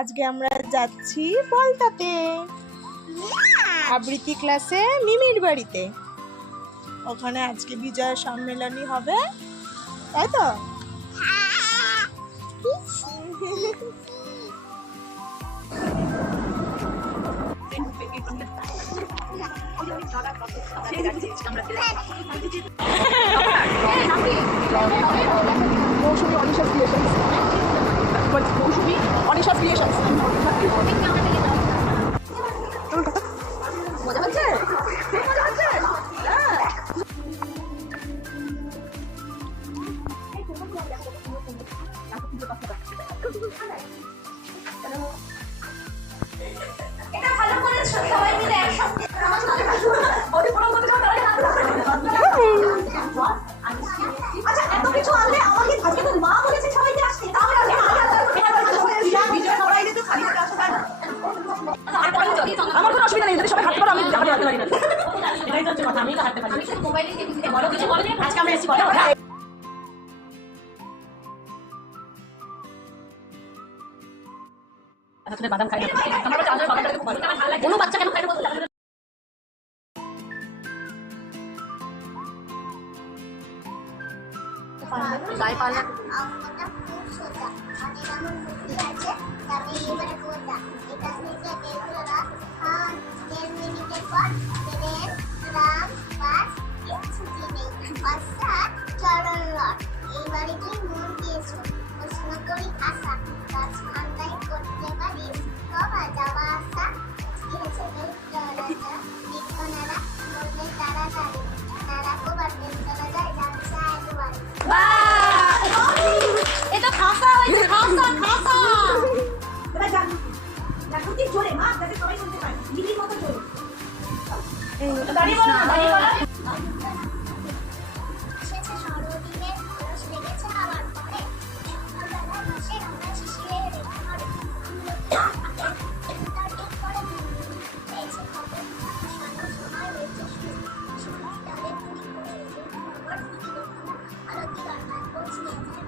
আজকে আমরা যাচ্ছি বলতাতে আবৃত্তি ক্লাসে মিমির বাড়িতে। ওখানে আজকে বিজয় সম্মেলনী হবে, তাই তো? মৌসুমি অনিশাস ক্রিয়েশনস, মৌসুমি অনিশাস ক্রিয়েশনস। মজা হচ্ছে, মজা হচ্ছে। এটা ভালো করেছো, সবাই মিলে একসঙ্গে। আচ্ছা, এত কিছু আনলে আমাকে আজকে তো মা বলেছে সবাইকে আসতে, তাহলে আমি বিজয় সবাই তো খালি হাতে আসতে পারে না। আমার কোনো অসুবিধা নেই, যদি সবাই হাঁটতে পারো আমি হাঁটতে পারি না। এটাই হচ্ছে কথা, আমি তো হাঁটতে পারি। আমি শুধু মোবাইলে দেখি, বড় কিছু বলে আজকে আমরা এসেছি কথা। আসলে বাদাম খাই না, আমার কাছে বাদামটা খুব ভালো লাগে। কোনো বাচ্চা কেন খায় না বলতে গায়ে পারলে আমটা খুব সোজা, অনেক এমন বুদ্ধি আছে, তবে এবারে কোনটা? এটা থেকে বেরোলা, 10 মিনিটের পর ট্রেন, ট্রাম, বাস, ছুটি নেই। অর্থাৎ চরণ লট। এই বাড়িটি মন দিয়েছো, প্রশ্ন করি আশা, কাজ ঠান্ডায় করতে পারিস, কমা যাওয়া আসা, খেয়েছে রাজা, বিজ্ঞানারা বললে তাড়াতাড়ি, তারা কোবার চলে যায়, যাচ্ছে একবারে। এটা খাসা হয়েছে, খাসা খাসা। এবার জানো কি জোরে মা, যাতে সবাই শুনতে পায়, দিদির মতো জোরে। দাঁড়িয়ে বলো না, দাঁড়িয়ে বলো। এসেছে সরোদিনের খরচ লেগেছে আবার পরে, সকালবেলা বসে আমরা শিশিরে রেখে পড়ে। তার ঠিক করে পেয়েছে খবর, সারা সময় রয়েছে সময় ডালে পুরি করে খবর আরতি রান্নায় পৌঁছিয়ে যায়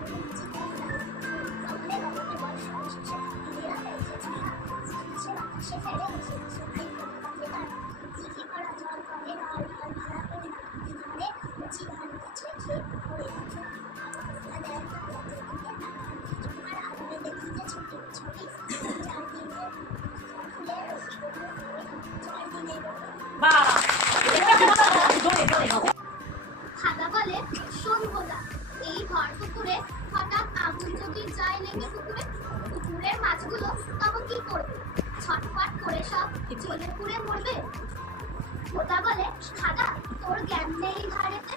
গমনে গমনে বর্ষা শেষে দিদিরা পেয়েছে আকাশে বাতাসে ফেলে বসে বসে ভাই কাছে তার চিঠি ভরা জল করে আর ভাড়া করে ধারে উচি ধান গাছে খেয়ে পড়ে গেছে আর আগুনে দেখি যে ছুটি ছুটি 4 দিনের ফুলের খাদা বলে শোন খোদা, এই ভর পুকুরে হঠাৎ আগুন যদি যায় লেগে পুকুরের মাছগুলো তখন কি করবে? ছটফট করে সব জ্বলে পুড়ে মরবে। খোদা বলে খাদা, তোর জ্ঞান নেই ঘাড়েতে,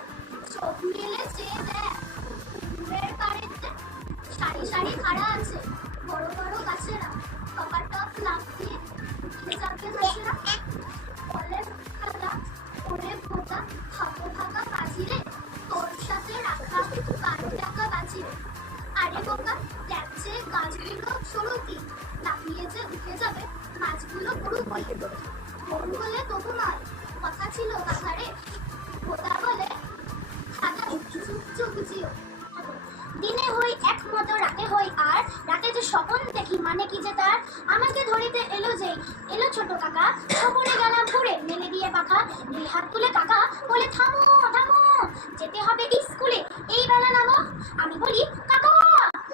চোখ মেলে চেয়ে দেখ পুকুরের পাড়েতে সারি সারি খাড়া আছে বড় বড় গাছেরা, টপাটপ লাফ দিয়ে উঠে যাবে হাসিরা। বলে খাদা, ওরে খোদা, হতভাগা বাজিরে, তোর সাথে রাখা 12 টাকা বাজিরে। আরে বোকা, দেখছে গাছগুলো সরুতি, লাফিয়ে যে উঠে যাবে মাছগুলো পুরুতি। মন বলে তবু নয়, কথা ছিল বাঘারে। খোদা বলে খাদা চুপ বুঝিও, দিনে হই এক মতো রাতে হই আর, রাতে যে স্বপন দেখি মানে কি যে তার। আমাকে ধরিতে এলো যে এলো ছোট কাকা, খবরে গেলাম পুরে মেলে দিয়ে পাখা। 2 হাত তুলে কাকা বলে থামো থামো, যেতে হবে স্কুলে, এই বেলা নামো। আমি বলি কাকা,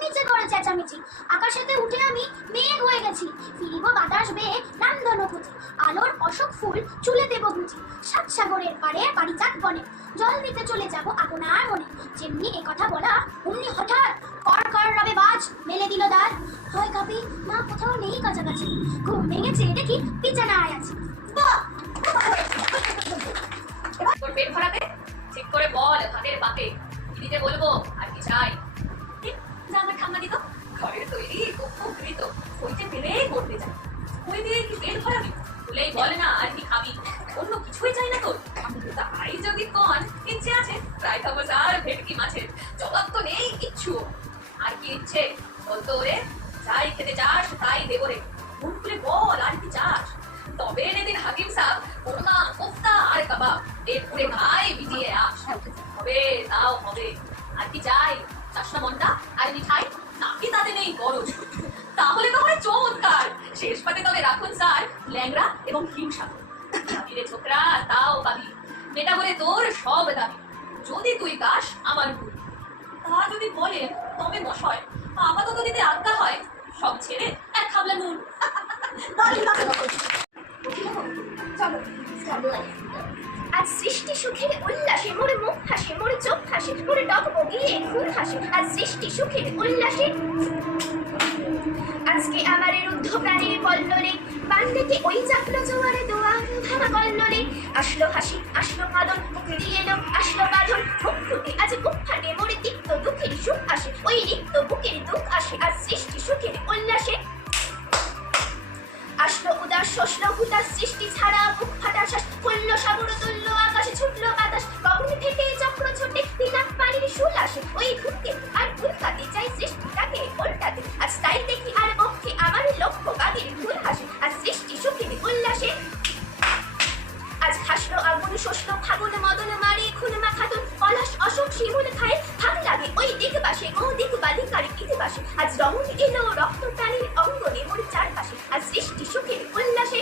নিচে করে চেঁচামেচি, আকাশেতে উঠে আমি মেঘ হয়ে গেছি। ফিরিব বাতাস বেয়ে নান্দন খুঁজি, আলোর অশোক ফুল চুলে দেব গুজি। 7 সাগরের পাড়ে পারিজাত বনে, জল দিতে চলে যাব আপনার মনে। যেমনি এ কথা বলা অমনি হঠাৎ কর কর রবে বাজ মেলে দিল দ্বার। হয় কাপি, মা কোথাও নেই কাছাকাছি, ঘুম ভেঙেছে দেখি বিছানায় আছি। তোর পেট ভরাতে ঠিক করে বল ভাতের পাতে, দিদিতে বলবো আর কি চাই। যা আমার ঠাম্মা দিত, ঘরের তৈরি উপকৃত, হইতে পেলেই করতে চাই। ওই দিয়ে কি পেট ভরাবি, বলেই বলে না আর কি খাবি, অন্য কিছুই চাই না তোর। তাই যদি কন ইচ্ছে আছে, প্রায় খাবো আর ভেটকি মাছের, জবাব তো নেই কিচ্ছু। আর কি ইচ্ছে বলতো ওরে, যাই খেতে চাস তাই দেবো রে, মন খুলে বল আর কি চাস। তবে এদিন হাকিম সাহেব কোরমা কোফতা আর কাবাব পেট পুরে খায় বিটিয়ে আস, হবে তাও হবে। আর কি চাই, চাষনা মন্ডা আর মিঠাই, নাকি তাতে নেই গরজ, তাহলে তো হয় চমৎকার। শেষ পাতে তবে রাখুন স্যার ল্যাংড়া এবং হিংসা। রে ছোকরা তাও পাবি, মেটা বলে তোর সব দাবি। যদি তুই গাস আমার ভুল, তা যদি বলে তবে মশয় আপাতত দিতে আজ্ঞা হয়, সব ছেড়ে এক খাবলা নুন। আজ সৃষ্টি সুখের উল্লাসে মোর মুখ হাসে, মোর চোখ হাসে, মোর ডগবগিয়ে খুন হাসে। আজ সৃষ্টি সুখের উল্লাসে আজকে আমার রুদ্ধ প্রাণীর কল্লোলে বান থেকে ওই চাকলো জোয়ারে দোয়ার ভাঙা কল্লোলে আসলো হাসি, আসলো কাঁদন, মুখে দিয়ে এলো আসলো বাঁধন। বুক ফুটে আজ বুক ফাটে, মোর তিক্ত দুঃখের সুখ আসে, ওই রিক্ত বুকের দুঃখ আসে। আজ সৃষ্টি সুখের উল্লাসে আসলো উদাস, শোষলো হুতাশ, সৃষ্টি ছাড়া বুক ফাটা শ্বাস। ফুললো সাগর তুললো আকাশে, ছুটলো বাতাস, গগন থেকে চক্র ছোটে দিনাক পানির শুল আসে। ওই ঘুরতে আর ঘুরকাতে চাই সৃষ্টিটাকে উল্টাতে। আজ তাই দেখি আর পক্ষে আমার লক্ষ্য বাগের ফুল হাসে। আজ সৃষ্টি সুখের উল্লাসে আজ হাসলো আগুন, শোষলো ফাগুন, মদন মারি খুন মাখাতুন, পলাশ অশোক শিমুল খায় ভাগ লাগে ওই দিকবাসে, ও দিক বালিকার ইতিবাসে। আজ রঙ এলো রক্ত প্রাণীর অঙ্গনে মোর চারপাশে। আজ সৃষ্টি সুখের উল্লাসে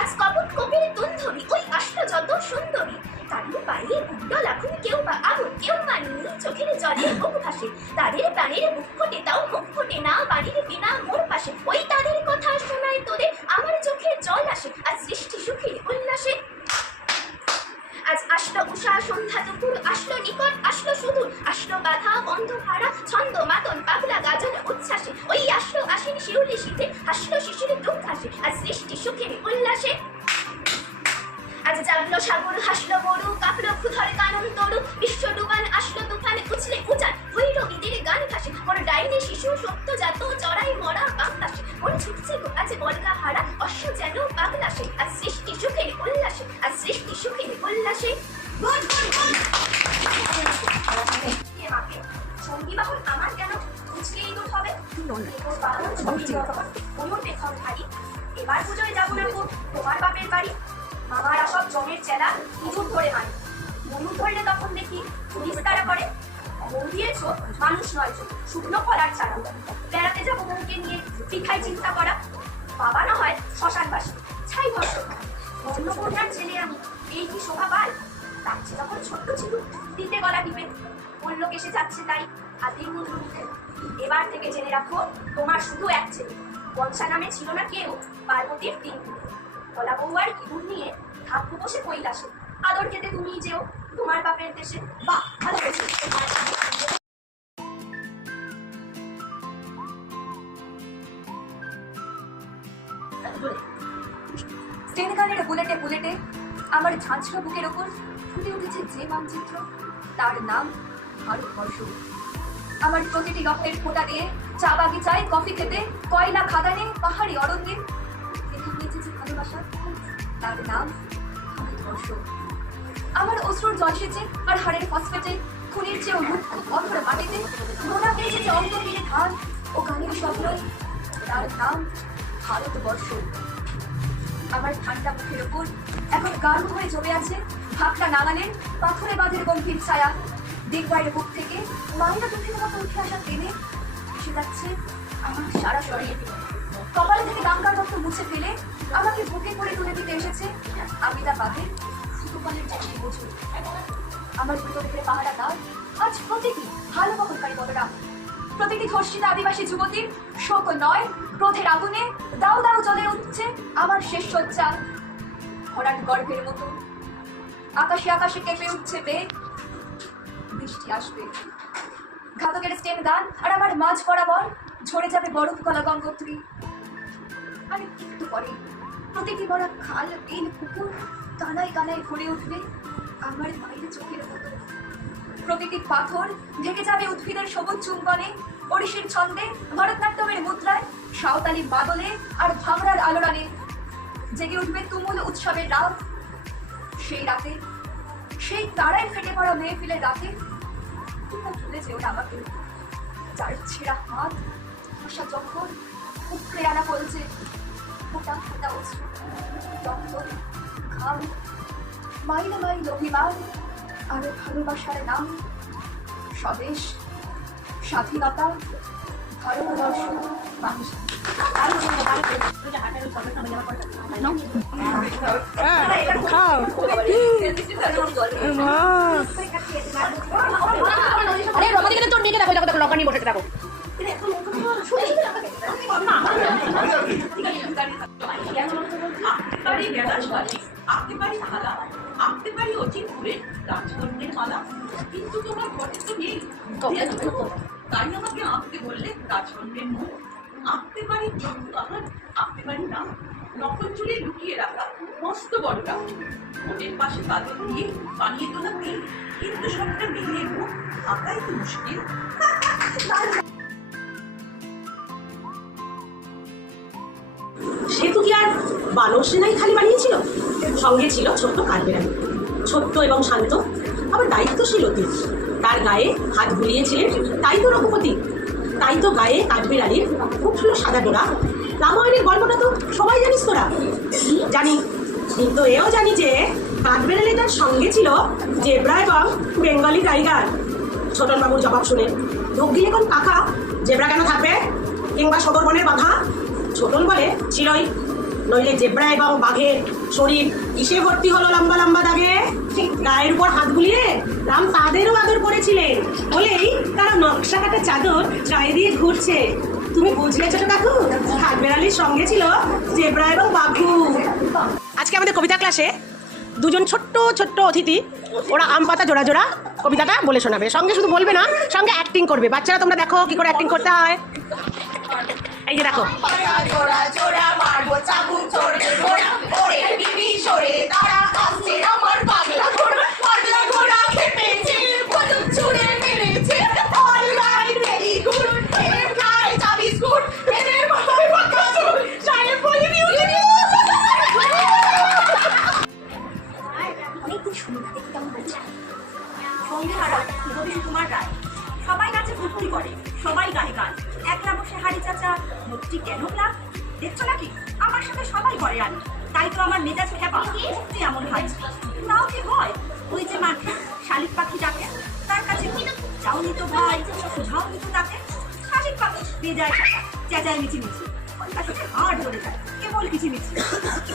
আজ কপট কপির তুন্ধরি, ওই আসলো যত সুন্দরী। তাদের পায়ে উড্ডল এখন কেউ বা আগুন, কেউ মানিনি চোখের জলে মুখ ভাসে। তাদের প্রাণের মুখ ফোটে, তাও মুখ ফোটে না বাড়ির বিনা মোর পাশে। ওই তাদের কথা শোনায় তোদের আমার চোখে জল আসে। আজ সৃষ্টি সুখের উল্লাসে আজ আসলো উষা সন্ধ্যা দুপুর, আসলো নিকট আসলো সুদূর, আসলো বাধা বন্ধ হারা ছন্দ মাতন পাগলা গাজন উচ্ছ্বাসে। ওই আসলো আসেন শিউলি শীতে, আসলো শিশুর দুঃখ আসে। আজ সৃষ্টি সুখের উল্লাসে আজ জাগলো সাগর, হাসলো মরু, কাঁপলো ক্ষুধর কানন তরু। বিশ্ব ডুবান আসলো তুফান, উছলে উজান ভৈরবীদের গান ভাসে। মোর ডাইনে শিশু সত্য জাত চড়াই মরা বাংলাসে। মোর ছুটছে গো আজ বলগা হারা অশ্ব যেন পাগলাসে। আজ সৃষ্টি সুখের উল্লাসে আজ সৃষ্টি সুখের উল্লাসে সঙ্গী বাহন আমার কেন উচকেই দূর হবে। এবার পুজোয় যাবো না গো তোমার বাপের বাড়ি। মামারা সব জমের চেলা ইঁদুর ধরে মারে, ময়ূর ধরলে তখন দেখি পুলিশ তারা করে। মৌ দিয়েছ মানুষ নয় শুকনো ফলার ছাড়া। বেড়াতে যাবো মৌকে নিয়ে পিঠায় চিন্তা করা। বাবা না হয় শ্মশানবাসী ছাই ভরসা অন্নপূর্ণার ছেলে আমি, এই কি শোভা পাল। তাচ্ছে যখন ছোট্ট ছিল দিতে গলা টিপে, বলল কেসে যাচ্ছে তাই হাতির মুদ্র মুখে। এবার থেকে জেনে রাখো তোমার শুধু এক ছেলে, বংশা নামে ছিল না কেউ পার্বতীর তিন। কলা বউয়ার ইঁদুর নিয়ে থাকবো বসে কৈলাসে, আদর খেতে তুমি যেও তোমার বাপের দেশে। বাহ ভালো হয়েছে। স্টেনগানের বুলেটে বুলেটে আমার ঝাঁঝরা বুকের ওপর ফুটে উঠেছে যে মানচিত্র, তার নাম ভারতবর্ষ। আমার প্রতিটি রক্তের ফোঁটা দিয়ে চা বাগিচায় কফি খেতে, কয়লা খাদানে পাহাড়ি অরণ্যে দেখে হয়েছে যে ভালোবাসা, তার নাম ভারতবর্ষ। আমার অশ্রুর জল সেচে আর হাড়ের ফসফেটে, খুনির চেয়েও মুখ্য কঠোর মাটিতে গোনা পেয়েছে যে অন্তর্গীরে ধান ও গানের স্বপ্ন, তার নাম ভারতবর্ষ। আমার ঠান্ডা মুখের ওপর এখন গাঢ় হয়ে জমে আছে ভাগটা নাগালের পাথরে বাঁধের গম্ভীর ছায়া। দিগবাইয়ের বুক থেকে মাইনা দুঃখের মতো উঠে আসা টেনে এসে যাচ্ছে আমার সারা শরীর। কপাল থেকে গঙ্গার মতো মুছে ফেলে আমাকে বুকে করে তুলে দিতে এসেছে আমিদাবাদের সুতোপালের চাকরি মজুর। আমার মৃতদেহের পাহারা দাঁড় আজ প্রতিটি ভালো বহনকারী বলরা, প্রতিটি ধর্ষিতা আদিবাসী যুবতীর শোক নয় ক্রোধের আগুনে দাউ দাউ জ্বলে উঠছে আমার শেষ সজ্জা। ভরাট গর্ভের মতো আকাশে আকাশে কেঁপে উঠছে বেগ, বৃষ্টি আসবে। ঘাতকের স্টেন গান আর আমার মাঝ বরাবর ঝরে যাবে বরফ গলা গঙ্গোত্রী। আর একটু পরে প্রতিটি বড় খাল বিল পুকুর কানায় কানায় ভরে উঠবে আমার বাইরে চোখের মতো। প্রতিটি পাথর ঢেকে যাবে উদ্ভিদের সবুজ চুম্বনে, ওড়িশির ছন্দে, ভরতনাট্যমের মুদ্রায়, সাঁওতালি বাদলে আর ভাঙড়ার আলোড়নে জেগে উঠবে তুমুল উৎসবের রাত। সেই রাতে, সেই তারায় ফেটে পড়া মেহফিলের রাতে তোমরা ভুলে যেও না আমাকে, যার ছেঁড়া হাত ভাষা যখন উপড়ে আনা বলছে ফোটা ফোটা অশ্রু, রক্ত, ঘাম, মাইলে মাইল অভিমান আর ভালোবাসার নাম স্বদেশ, স্বাধীনতা, ভারতবর্ষ, মানুষ। খাও মা আরে রমাদি কেন চোট নিয়ে দেখো দেখো দেখো লকা নিয়ে বসে থাকো আঁকতে পারি অচিন করে রাজকন্যের মালা, কিন্তু তোমার ঘরে তো নেই। তাই আমাকে আঁকতে বললে রাজকন্যের মুখ। আঁকতে পারি চমৎকার, আঁকতে পারি না নকল চুলে লুকিয়ে রাখা মস্ত বড়রা, ওদের পাশে কাঁধে দিয়ে বানিয়ে তোলা তিল, কিন্তু সবটা মিলিয়ে মুখ আঁকাই তো মুশকিল। সেতু কি আর বানর সেনাই খালি বানিয়েছিল? সঙ্গে ছিল ছোট্ট কাঠবেড়ালি, ছোট্ট এবং শান্ত, আবার দায়িত্বশীল অতি। তার গায়ে হাত বুলিয়েছিলেন তাই তো রঘুপতি। তাই তো গায়ে কাঠবেড়ালির উঠল সাদা ডোরা। রামায়ণের গল্পটা তো সবাই জানিস তোরা। জানি, কিন্তু এও জানি যে কাঠবেড়ালিটার সঙ্গে ছিল জেব্রা এবং বেঙ্গলি টাইগার। ছোটন বাবুর জবাব শুনে ঢোক গিয়ে কোন কাকা, জেব্রা কেন থাকবে, কিংবা সবরবনের বাঘা? ছোটন বলে ছিলই, নইলে জেব্রা এবং বাঘের শরীর কিসে ভর্তি হলো লম্বা লম্বা দাগে? গায়ের উপর হাত বুলিয়ে রাম তাদেরও আদর করেছিলেন বলেই তারা নকশা কাটা চাদর গায়ে দিয়ে ঘুরছে। তুমি বুঝলে ছোট কাকু, কাঠবেড়ালির সঙ্গে ছিল জেব্রা এবং বাঘু। আজকে আমাদের কবিতা ক্লাসে দুজন ছোট্ট ছোট্ট অতিথি, ওরা আম পাতা জোড়া জোড়া কবিতাটা বলে শোনাবে। সঙ্গে শুধু বলবে না, সঙ্গে অ্যাক্টিং করবে। বাচ্চারা তোমরা দেখো কি করে অ্যাক্টিং করতে হয়। এই যে দেখো, সন্ধ্যারা রবীন্দ্র কুমার রায়, সবাই নাচে ফুর্তি করে, সবাই গায়ে গান, একলা বসে হাড়ি চাচা মুক্তি কেন ক্লাব দেখছো নাকি? আমার সাথে সবাই করে আনি, তাই তো আমার মেজাজ খেপা মুক্তি এমন হয়। তাও কি হয়, ওই যে মাঠে শালিক পাখি ডাকে, তার কাছে যাওনি তো ভাই, সুঝাওনি তো তাকে। শালিক পাখি বেজায় চেঁচায় মিচিমিচি, আসলে হাড় ধরে যায় কেবল কিচিমিচি।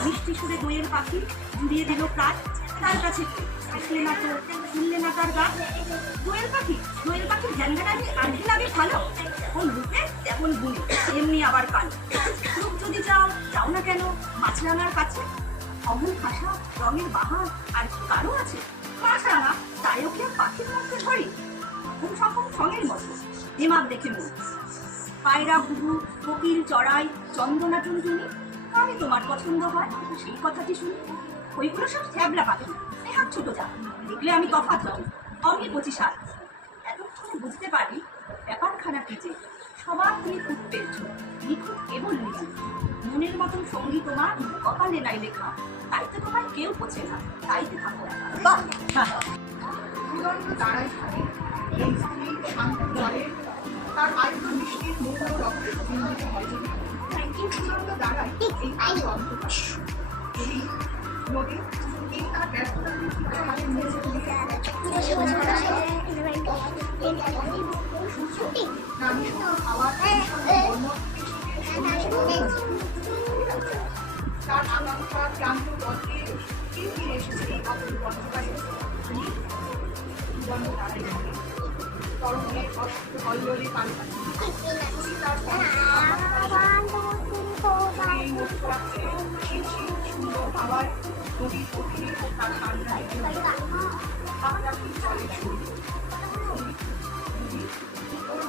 মিষ্টি সুরে দইয়ের পাখি জুড়িয়ে দিল প্রাণ, তার কাছে আসলে না তো শুনলে না তার গান। দোয়েল পাখির ঝ্যাংঘাটা আর কি লাগে ভালো, কোন রূপে তেমন গুণে এমনি আবার কাল। রূপ যদি যাও না কেন মাছরাঙার কাছে, অমন ভাষা রঙের বাহার আর কারো আছে। মাছরাঙা তাইও কি পাখির মধ্যে ধরি, ঘুম সকম সঙ্গের মতো দিমাগ দেখে মন। পায়রা ঘুঘু কোকিল চড়াই চন্দনা চুনচুনি, আমি তোমার পছন্দ হয় সেই কথাটি শুনি। ওইগুলো সব ছ্যাবলা পাখি, হাত ছোট যা দেখলে আমি তফাৎ হই অমনি 25 হাত। এতক্ষণে বুঝতে পারি ব্যাপারখানা কি যে সবার তুমি খুব পেয়েছো নিখুঁত কেবল নিজে। মনের মতন সঙ্গী তোমার কপালে নাই লেখা, তাইতে তোমায় কেউ পোছে না, তাইতে থাকো একা। দাঁড়ায় থাকে এই স্থির শান্ত জলে, তার আয়ত মিষ্টির মুগ্ধ রক্তে বিন্দিত হয় যে দাঁড়ায় এই আলো অন্ধকার। এই নদী এই তার ব্যর্থতাকে কি করে হাতে নিয়েছে নামি আওয়াজ তার আকাঙ্ক্ষা ক্লান্ত পথে কে ফিরে এসেছে এই অপর অন্ধকারে। বন্ধ দাঁড়ায় থাকে তরঙ্গের অস্ত্র হল্লোলে পাল্টা এই মুক্ত রাখছে শীত সুন্দর খাবার নদীর পক্ষে তার ঠান্ডায় আপনাকে চলে ছুরি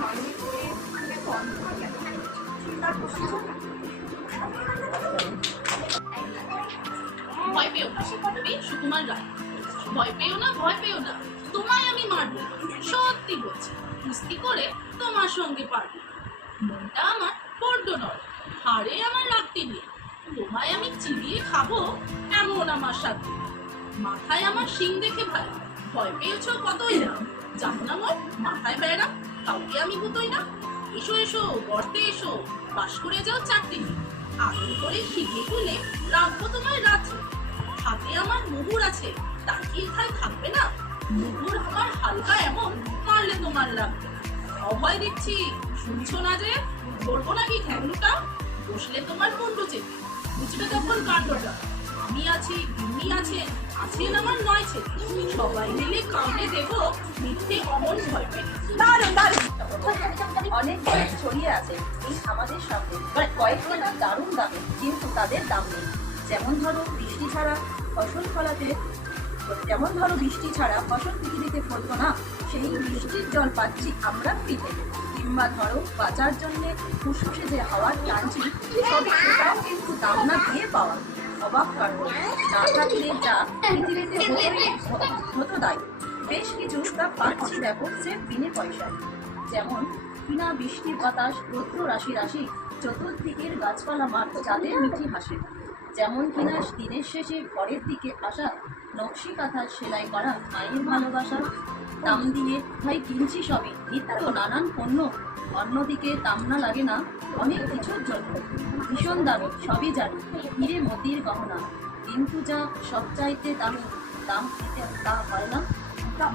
মানুষ করে অন্ধকার কেন তার ভয় পেও না সুকুমার রায়, ভয় পেও না, ভয় পেও না, তোমায় আমি মারবো, সত্যি বলছি, কুস্তি করে তোমার সঙ্গে পারবো। মনটা আমার বড্ড নয়, হাড়ে আমার রাখতে নেই, তোমায় আমি চিবিয়ে খাবো এমন আমার সাথে। মাথায় আমার শিং দেখে ভাই ভয় পেয়েছ কতই না, জানো না মোর মাথায় বেড়া, কাউকে আমি গুতোই না। এসো এসো গর্তে এসো, বাস করে যাও চারদিনে, আদর করে শিখে তুলে রাখবো তোমায় রাত্রে। হাতে আমার মুহুর আছে, তাকিয়ে খাই থাকবে না, মুহুর আমার হালকা এমন মারলে তোমার লাগবে। অভয় দিচ্ছি শুনছো না যে, ধরবো নাকি ঠ্যাংলুটা, বসলে তোমার মুন্ডু চেপে, বুঝবে তখন কাণ্ডটা। আমি আছি, গিন্নি আছেন, আছেন আমার 9 ছেলে, সবাই মিলে কামড়ে দেবো মিথ্যে অমন ভয় পেয়ে। দারুণ দারুণ। অনেক গাছ ছড়িয়ে আছে এই আমাদের সামনে, কয়েকটা দারুণ দামে, কিন্তু তাদের দাম নেই। যেমন ধরো বৃষ্টি ছাড়া ফসল পৃথিবীতে ফলতো না, সেই বৃষ্টির জল পাচ্ছি আমরা ফ্রিতে। কিংবা ধরো বাঁচার জন্যে ফুসফুসে যে হাওয়ার টানছি, সেটাও কিন্তু দাম না দিয়ে পাওয়া। অবাক কাণ্ড, না থাকলে যা পৃথিবীতে হতো দায়। বেশ কিছু তা পাচ্ছি দেখো সে বিনে পয়সায়। যেমন কিনা বৃষ্টি বাতাস রৌদ্র রাশি রাশি, চতুর্দিকের গাছপালা মাঠ যাদের মিঠি হাসে। যেমন কিনা দিনের শেষে ঘরের দিকে আসা নকশি কাঁথার সেলাই করা মায়ের ভালোবাসা। দাম দিয়ে ভাই কিনছি সবই নিত্য নানান পণ্য, অন্যদিকে দাম না লাগে না অনেক কিছুর জন্য। ভীষণ দামি সবই জানি, হিরে মতির গহনা, কিন্তু যা সবচাইতে দামি দাম দিতে তা হয় না দাম।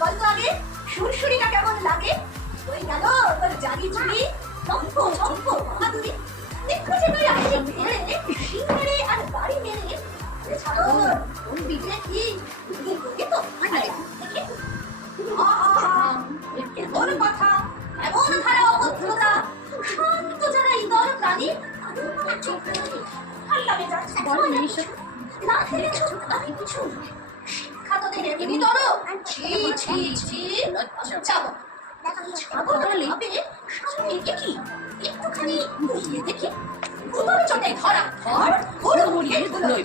বলতো আগে সুরসুরিটা কেমন লাগে? ওই গেল তোর জারি চুরি, চম্পো চম্পো বাহাদুরি, দেখো যে তুই আসলে ফেরে শিং মেরে আর বাড়ি মেরে ছাড়ো কোন বিজে কি বলি তো আরে দেখি এমন কথা, এমন ধারা অভদ্রতা, শান্ত যারা ইতর প্রাণী তাদের মনে চোখ ঠান্ডা মেজাজ বড় জিনিস না খেলে চোখ আমি কিছু শিক্ষা তো দেখে তুমি ধরো ছি ছি ছি যাবো সামনে দেখি একটুখানি ঘুরিয়ে দেখি কোথাও চটে ধরা ধর ওর মুড়িয়ে ধুলোই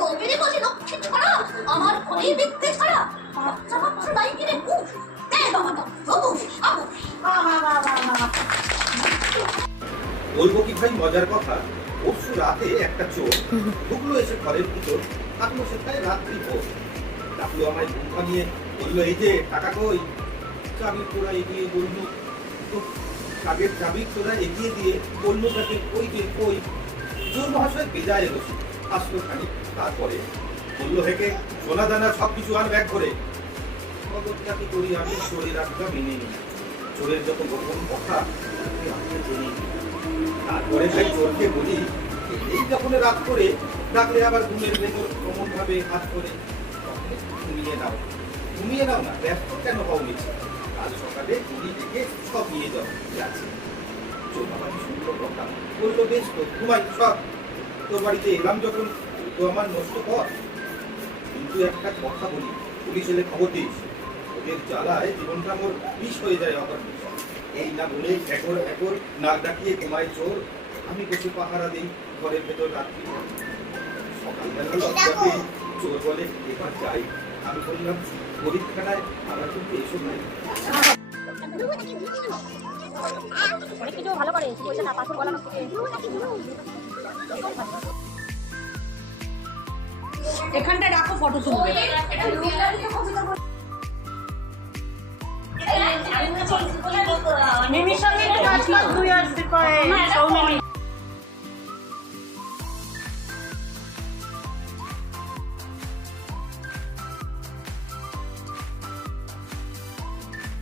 গভীরে বসে লক্ষ্মী ছড়া আমার ঘরে দেখতে ছাড়া বাচ্চা বাচ্চা নাই কিনে উফ দে বাবা দাও তবু আবু বলবো কি ভাই মজার কথা, পরশু রাতে একটা চোর ঢুকলো এসে ঘরের ভিতর, থাকলো সেখানে রাত্রি ভোর। ডাকলো আমায় ঘুম পানিয়ে, বললো এই যে টাকা কই? চাবি তোরা এগিয়ে বললো তো, কাগের চাবি তোরা এগিয়ে দিয়ে বললো তাকে কই যে কই। চোর মহাশয় বেজায় বসে আসলো খানি, তারপরে বললো হেকে সোনা দানা সবকিছু আর ব্যাগ করে। খবরটাকে করি আমি চোরের আজ্ঞা মেনে নিই, চোরের যত গোপন কথা আমি জেনে নিই। তারপরে ভাই চোরকে বলি এই যখন রাত করে ডাকলে আবার ঘুমের ভেতর কেমন ভাবে হাত করে ঘুমিয়ে নাও না, ব্যস্ত কেন হও নিচ্ছে, কাল সকালে ঘুরি থেকে সব নিয়ে যাও যাচ্ছে। চোর আমার সুন্দর কথা বললো বেশ তো ঘুমাই সব, তোর বাড়িতে এলাম যখন তো আমার নষ্ট কর। কিন্তু একটা কথা বলি, পুলিশ এলে খবর দিস, ওদের জ্বালায় জীবনটা আমার বিষ হয়ে যায় অকার। এই না বলে একর একর নাক ডাকিয়ে ঘুমায় চোর, আমি বসে পাহারা দিই ঘরের ভেতর রাত্রি। সকালবেলা লজ্জা পেয়ে চোর বলে এবার যাই। আমি বললাম পরীক্ষাটায় আমার কিন্তু এসব নাই। বলছে না পাথর গলানো থেকে এখানটায় রাখো, ফটো তুলবে। মিমির সঙ্গে একটু কাজ দুই আসবে কয়ে সৌমিলি